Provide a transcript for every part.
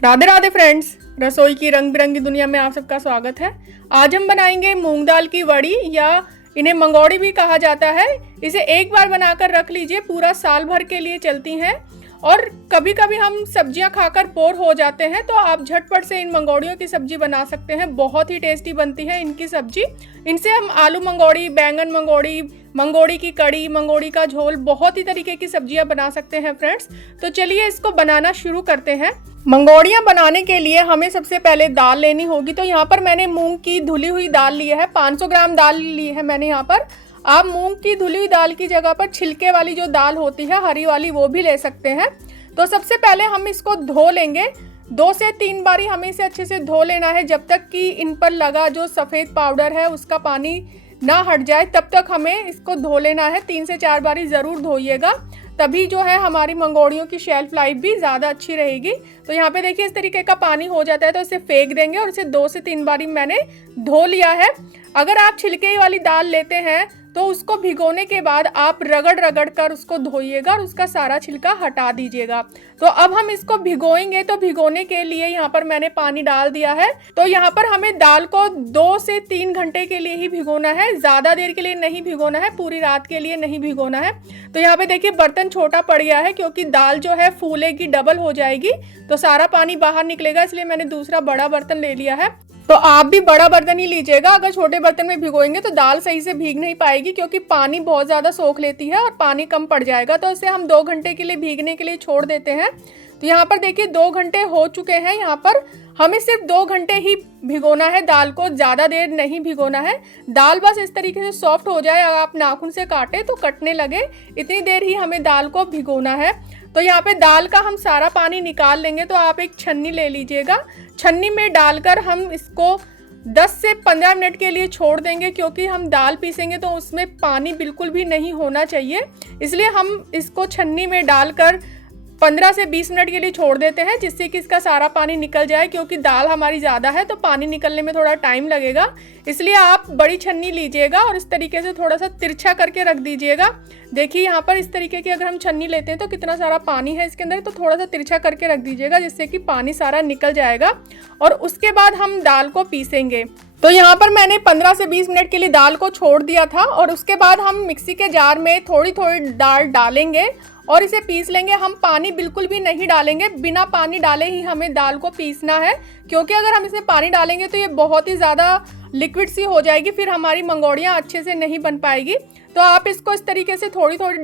Radhe Radhe friends, रसोई की रंग बिरंगी दुनिया में आप सबका स्वागत है। आज हम बनाएंगे मूंग दाल की वड़ी या इन्हें मंगौड़ी भी कहा जाता है। इसे एक बार बनाकर रख लीजिए, पूरा साल भर के लिए चलती हैं। और कभी कभी हम सब्जियां खाकर बोर हो जाते हैं तो आप झटपट से इन मंगौड़ियों की सब्जी बना सकते हैं। बहुत ही टेस्टी बनती है इनकी सब्जी। इनसे हम आलू मंगौड़ी, बैंगन मंगौड़ी, मंगौड़ी की कड़ी, मंगौड़ी का झोल, बहुत ही तरीके की सब्जियां बना सकते हैं फ्रेंड्स। तो चलिए इसको बनाना शुरू करते हैं। मंगौड़ियाँ बनाने के लिए हमें सबसे पहले दाल लेनी होगी। तो यहाँ पर मैंने मूंग की धुली हुई दाल ली है, 500 ग्राम दाल ली है मैंने यहाँ पर। आप मूंग की धुली हुई दाल की जगह पर छिलके वाली जो दाल होती है, हरी वाली, वो भी ले सकते हैं। तो सबसे पहले हम इसको धो लेंगे। 2 से 3 बारी हमें इसे अच्छे से धो लेना है, जब तक कि इन पर लगा जो सफ़ेद पाउडर है उसका पानी ना हट जाए, तब तक हमें इसको धो लेना है। 3 से 4 बारी ज़रूर धोइएगा, तभी जो है हमारी मंगौड़ियों की शेल्फ लाइफ भी ज़्यादा अच्छी रहेगी। तो यहाँ पे देखिए इस तरीके का पानी हो जाता है तो इसे फेंक देंगे और इसे 2 से 3 बारी मैंने धो लिया है। अगर आप छिलके वाली दाल लेते हैं तो उसको भिगोने के बाद आप रगड़ रगड़ कर उसको धोइएगा और उसका सारा छिलका हटा दीजिएगा। तो अब हम इसको भिगोएंगे, तो भिगोने के लिए यहाँ पर मैंने पानी डाल दिया है। तो यहाँ पर हमें दाल को 2 से 3 घंटे के लिए ही भिगोना है, ज़्यादा देर के लिए नहीं भिगोना है, पूरी रात के लिए नहीं भिगोना है। तो यहाँ पे देखिए बर्तन छोटा पड़ गया है, क्योंकि दाल जो है फूलेगी, डबल हो जाएगी तो सारा पानी बाहर निकलेगा, इसलिए मैंने दूसरा बड़ा बर्तन ले लिया है। तो आप भी बड़ा बर्तन ही लीजिएगा। अगर छोटे बर्तन में भिगोएंगे तो दाल सही से भीग नहीं पाएगी, क्योंकि पानी बहुत ज़्यादा सोख लेती है और पानी कम पड़ जाएगा। तो इसे हम 2 घंटे के लिए भीगने के लिए छोड़ देते हैं। तो यहाँ पर देखिए 2 घंटे हो चुके हैं। यहाँ पर हमें सिर्फ 2 घंटे ही भिगोना है दाल को, ज़्यादा देर नहीं भिगोना है। दाल बस इस तरीके से सॉफ्ट हो जाए, अगर आप नाखून से काटें तो कटने लगे, इतनी देर ही हमें दाल को भिगोना है। तो यहाँ पे दाल का हम सारा पानी निकाल लेंगे। तो आप एक छन्नी ले लीजिएगा, छन्नी में डालकर हम इसको 10 से 15 मिनट के लिए छोड़ देंगे, क्योंकि हम दाल पीसेंगे तो उसमें पानी बिल्कुल भी नहीं होना चाहिए। इसलिए हम इसको छन्नी में डालकर 15 से 20 मिनट के लिए छोड़ देते हैं, जिससे कि इसका सारा पानी निकल जाए। क्योंकि दाल हमारी ज़्यादा है तो पानी निकलने में थोड़ा टाइम लगेगा, इसलिए आप बड़ी छन्नी लीजिएगा और इस तरीके से थोड़ा सा तिरछा करके रख दीजिएगा। देखिए यहाँ पर इस तरीके की अगर हम छन्नी लेते हैं तो कितना सारा पानी है इसके अंदर, तो थोड़ा सा तिरछा करके रख दीजिएगा, जिससे कि पानी सारा निकल जाएगा। और उसके बाद हम दाल को पीसेंगे। तो यहाँ पर मैंने 15 से 20 मिनट के लिए दाल को छोड़ दिया था और उसके बाद हम मिक्सी के जार में थोड़ी थोड़ी दाल डालेंगे और इसे पीस लेंगे। हम पानी बिल्कुल भी नहीं डालेंगे, बिना पानी डाले ही हमें दाल को पीसना है, क्योंकि अगर हम इसमें पानी डालेंगे तो ये बहुत ही ज़्यादा लिक्विड सी हो जाएगी, फिर हमारी मंगौड़ियाँ अच्छे से नहीं बन पाएगी। तो आप इसको इस तरीके से थोड़ी थोड़ी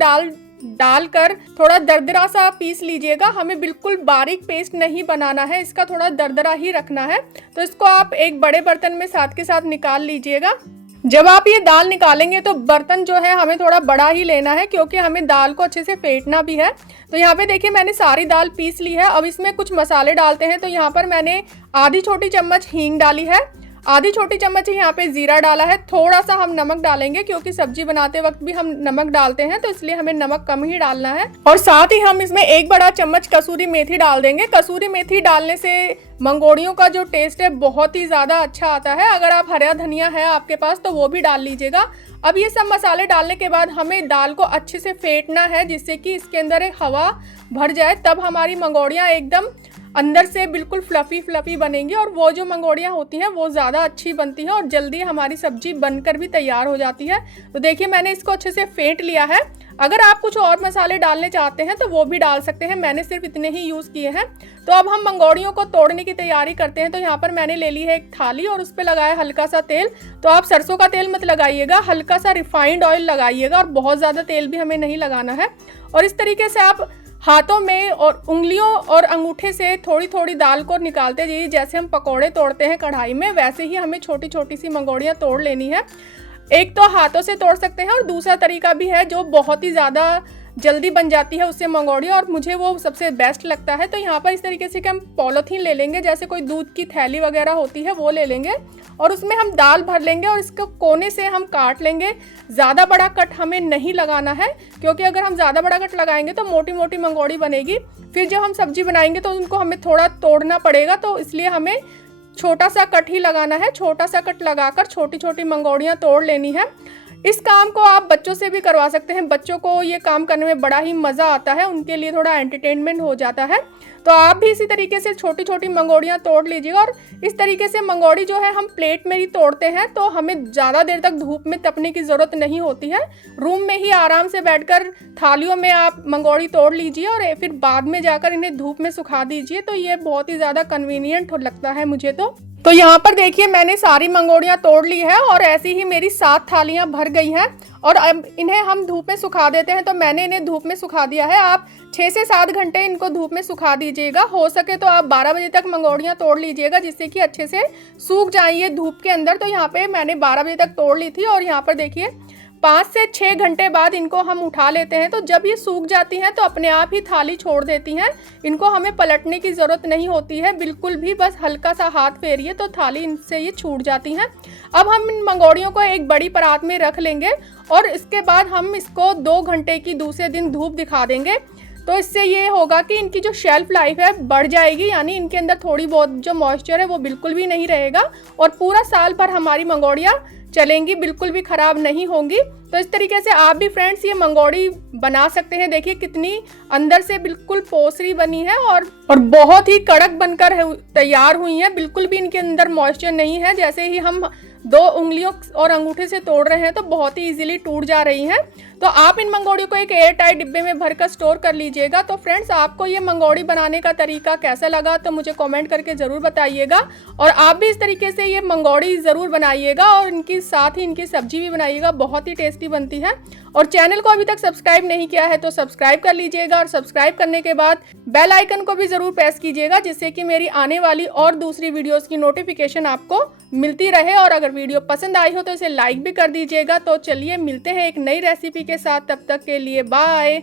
डालकर थोड़ा दरदरा सा पीस लीजिएगा। हमें बिल्कुल बारीक पेस्ट नहीं बनाना है, इसका थोड़ा दरदरा ही रखना है। तो इसको आप एक बड़े बर्तन में साथ के साथ निकाल लीजिएगा। जब आप ये दाल निकालेंगे तो बर्तन जो है हमें थोड़ा बड़ा ही लेना है, क्योंकि हमें दाल को अच्छे से फेंटना भी है। तो यहाँ पे देखिए मैंने सारी दाल पीस ली है। अब इसमें कुछ मसाले डालते हैं। तो यहाँ पर मैंने आधी छोटी चम्मच हींग डाली है, आधी छोटी चम्मच यहाँ पे जीरा डाला है, थोड़ा सा हम नमक डालेंगे, क्योंकि सब्जी बनाते वक्त भी हम नमक डालते हैं, तो इसलिए हमें नमक कम ही डालना है। और साथ ही हम इसमें 1 बड़ा चम्मच कसूरी मेथी डाल देंगे। कसूरी मेथी डालने से मंगौड़ियों का जो टेस्ट है बहुत ही ज़्यादा अच्छा आता है। अगर आप हरा धनिया है आपके पास तो वो भी डाल लीजिएगा। अब ये सब मसाले डालने के बाद हमें दाल को अच्छे से फेंटना है, जिससे कि इसके अंदर एक हवा भर जाए, तब हमारी मंगौड़ियाँ एकदम अंदर से बिल्कुल फ्लफ़ी बनेंगी। और वो जो मंगौड़ियाँ होती हैं वो ज़्यादा अच्छी बनती हैं और जल्दी हमारी सब्जी बनकर भी तैयार हो जाती है। तो देखिए मैंने इसको अच्छे से फेंट लिया है। अगर आप कुछ और मसाले डालने चाहते हैं तो वो भी डाल सकते हैं, मैंने सिर्फ इतने ही यूज़ किए हैं। तो अब हम मंगौड़ियों को तोड़ने की तैयारी करते हैं। तो यहाँ पर मैंने ले ली है एक थाली और उस पर लगाया हल्का सा तेल। तो आप सरसों का तेल मत लगाइएगा, हल्का सा रिफाइंड ऑयल लगाइएगा, और बहुत ज़्यादा तेल भी हमें नहीं लगाना है। और इस तरीके से आप हाथों में और उंगलियों और अंगूठे से थोड़ी थोड़ी दाल को निकालते जाइए। जैसे हम पकोड़े तोड़ते हैं कढ़ाई में, वैसे ही हमें छोटी छोटी सी मंगौड़ियाँ तोड़ लेनी है। एक तो हाथों से तोड़ सकते हैं और दूसरा तरीका भी है जो बहुत ही ज़्यादा जल्दी बन जाती है उससे मंगौड़ी, और मुझे वो सबसे बेस्ट लगता है। तो यहाँ पर इस तरीके से कि हम पॉलीथीन ले लेंगे, जैसे कोई दूध की थैली वगैरह होती है वो ले लेंगे, और उसमें हम दाल भर लेंगे और इसको कोने से हम काट लेंगे। ज़्यादा बड़ा कट हमें नहीं लगाना है, क्योंकि अगर हम ज़्यादा बड़ा कट लगाएंगे तो मोटी मोटी मंगौड़ी बनेगी, फिर जब हम सब्जी बनाएंगे तो उनको हमें थोड़ा तोड़ना पड़ेगा। तो इसलिए हमें छोटा सा कट ही लगाना है। छोटा सा कट लगाकर छोटी छोटी मंगौड़ियाँ तोड़ लेनी है। इस काम को आप बच्चों से भी करवा सकते हैं, बच्चों को ये काम करने में बड़ा ही मज़ा आता है, उनके लिए थोड़ा एंटरटेनमेंट हो जाता है। तो आप भी इसी तरीके से छोटी छोटी मंगोड़ियाँ तोड़ लीजिएगा। और इस तरीके से मंगोड़ी जो है हम प्लेट में ही तोड़ते हैं, तो हमें ज़्यादा देर तक धूप में तपने की ज़रूरत नहीं होती है। रूम में ही आराम से बैठकर थालियों में आप मंगोड़ी तोड़ लीजिए और फिर बाद में जाकर इन्हें धूप में सुखा दीजिए। तो ये बहुत ही ज़्यादा कन्वीनियंट लगता है मुझे तो यहाँ पर देखिए मैंने सारी मंगोड़ियाँ तोड़ ली है और ऐसी ही मेरी 7 थालियाँ भर गई हैं। और अब इन्हें हम धूप में सुखा देते हैं। तो मैंने इन्हें धूप में सुखा दिया है। आप 6 से 7 घंटे इनको धूप में सुखा दीजिएगा। हो सके तो आप 12 बजे तक मंगोड़ियाँ तोड़ लीजिएगा, जिससे कि अच्छे से सूख जाएंगे धूप के अंदर। तो यहाँ पे मैंने 12 बजे तक तोड़ ली थी और यहाँ पर देखिए 5 से 6 घंटे बाद इनको हम उठा लेते हैं। तो जब ये सूख जाती हैं तो अपने आप ही थाली छोड़ देती हैं। इनको हमें पलटने की ज़रूरत नहीं होती है बिल्कुल भी, बस हल्का सा हाथ फेरिए तो थाली इनसे ये छूट जाती हैं। अब हम इन मंगोड़ियों को एक बड़ी परात में रख लेंगे और इसके बाद हम इसको 2 घंटे की दूसरे दिन धूप दिखा देंगे। तो इससे ये होगा कि इनकी जो शेल्फ लाइफ है बढ़ जाएगी, यानी इनके अंदर थोड़ी बहुत जो मॉइस्चर है वो बिल्कुल भी नहीं रहेगा और पूरा साल भर हमारी मंगोड़ियाँ चलेंगी, बिल्कुल भी खराब नहीं होंगी। तो इस तरीके से आप भी फ्रेंड्स ये मंगोड़ी बना सकते हैं। देखिए कितनी अंदर से बिल्कुल पोसरी बनी है और बहुत ही कड़क बनकर तैयार हुई है। बिल्कुल भी इनके अंदर मॉइस्चर नहीं है। जैसे ही हम 2 उंगलियों और अंगूठे से तोड़ रहे हैं तो बहुत ही इजीली टूट जा रही हैं। तो आप इन मंगोड़ियों को एक एयर टाइट डिब्बे में भरकर स्टोर कर लीजिएगा। तो फ्रेंड्स आपको ये मंगोड़ी बनाने का तरीका कैसा लगा तो मुझे कमेंट करके ज़रूर बताइएगा। और आप भी इस तरीके से ये मंगोड़ी ज़रूर बनाइएगा और इनकी साथ ही इनकी सब्जी भी बनाइएगा, बहुत ही टेस्टी बनती है। और चैनल को अभी तक सब्सक्राइब नहीं किया है तो सब्सक्राइब कर लीजिएगा और सब्सक्राइब करने के बाद बेल आइकन को भी ज़रूर प्रेस कीजिएगा, जिससे कि मेरी आने वाली और दूसरी वीडियोस की नोटिफिकेशन आपको मिलती रहे। और अगर वीडियो पसंद आई हो तो इसे लाइक भी कर दीजिएगा। तो चलिए मिलते हैं एक नई रेसिपी के साथ, तब तक के लिए बाय।